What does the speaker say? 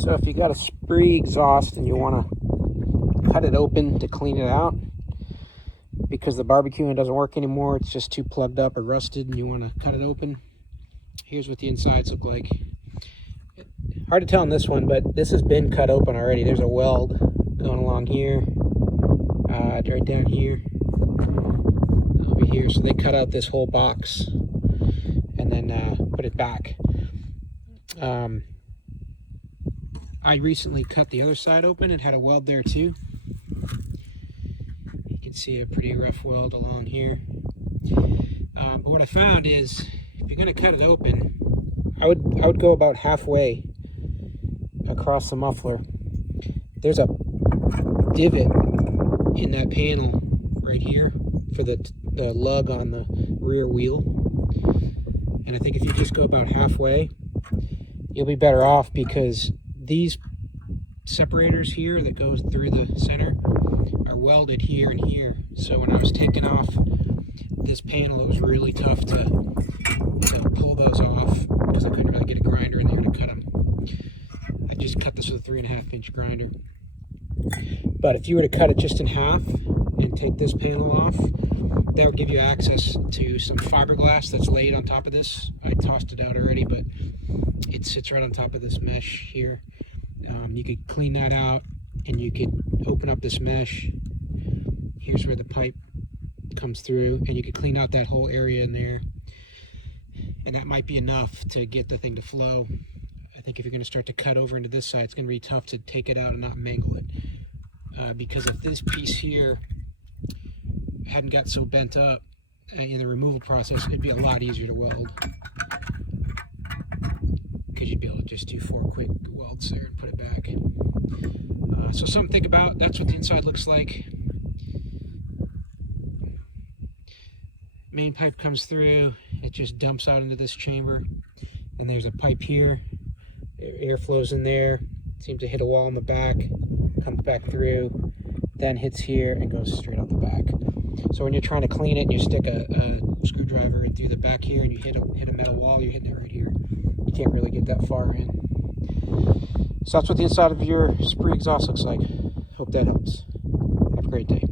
So if you got a spree exhaust and you want to cut it open to clean it out, because the barbecuing doesn't work anymore, it's just too plugged up or rusted, and you want to cut it open, here's what the insides look like. Hard to tell on this one, but this has been cut open already. There's a weld going along here, right down here, over here. So they cut out this whole box and then put it back. I recently cut the other side open. It had a weld there too. You can see a pretty rough weld along here. But what I found is, if you're going to cut it open, I would go about halfway across the muffler. There's a divot in that panel right here for the lug on the rear wheel. And I think if you just go about halfway, you'll be better off, because these separators here that goes through the center are welded here and here. So when I was taking off this panel, it was really tough to pull those off, because I couldn't really get a grinder in there to cut them. I just cut this with a 3.5-inch grinder. But if you were to cut it just in half and take this panel off, that would give you access to some fiberglass that's laid on top of this. I tossed it out already, but it sits right on top of this mesh here. You could clean that out, and you could open up this mesh. Here's where the pipe comes through, and you could clean out that whole area in there. And that might be enough to get the thing to flow. I think if you're going to start to cut over into this side, it's going to be tough to take it out and not mangle it. Because if this piece here hadn't got so bent up in the removal process, it'd be a lot easier to weld, because you'd be able to just do 4 quick welds there and put it back. So something to think about. That's what the inside looks like. Main pipe comes through, it just dumps out into this chamber, and there's a pipe here. Air flows in there, seems to hit a wall in the back, comes back through, then hits here and goes straight out the back. So when you're trying to clean it and you stick a screwdriver in through the back here and you hit a metal wall, you're hitting it right here. You can't really get that far in. So that's what the inside of your spree exhaust looks like. Hope that helps. Have a great day.